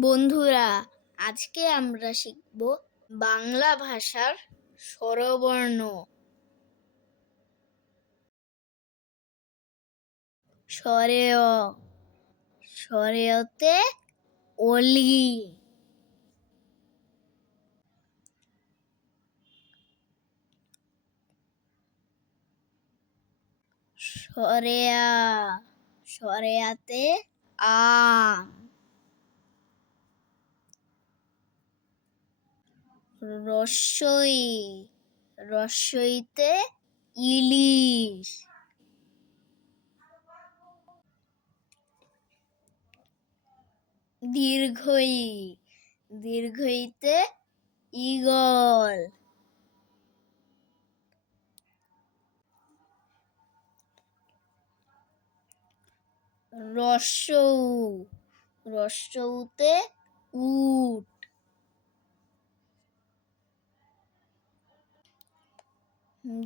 বন্ধুরা, আজকে আমরা শিখব বাংলা ভাষার স্বরবর্ণ। স্বরেয়, স্বরেয়তে অলি, স্বরেয়া, স্বরেয়াতে আম, রস্বই, রস্বইতে ইলিশ, দীর্ঘই, দীর্ঘইতে ঈগল, রস্যৌ, রস্যৌতে উট,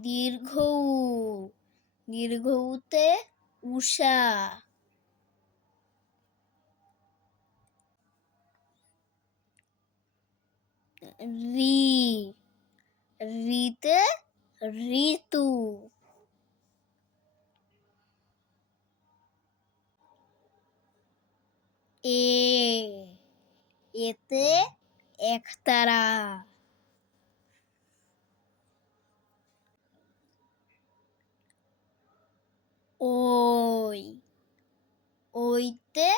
দীর্ঘৌ, দীর্ঘৌতে উষা, রি, রিতে ঋতু, এ, এতে একতারা, ওই, ওইতে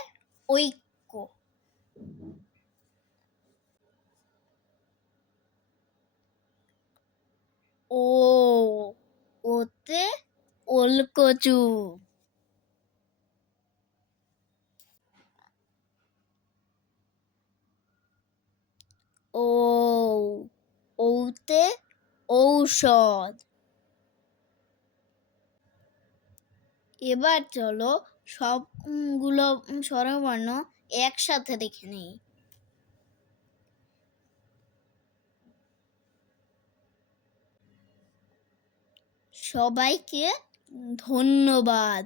ঐক্য, ও, ওতে ওলকচু, ও, ওতে ঔষধ। এবার চলো সবগুলো স্বরবর্ণ একসাথে দেখে নিই। সবাইকে ধন্যবাদ।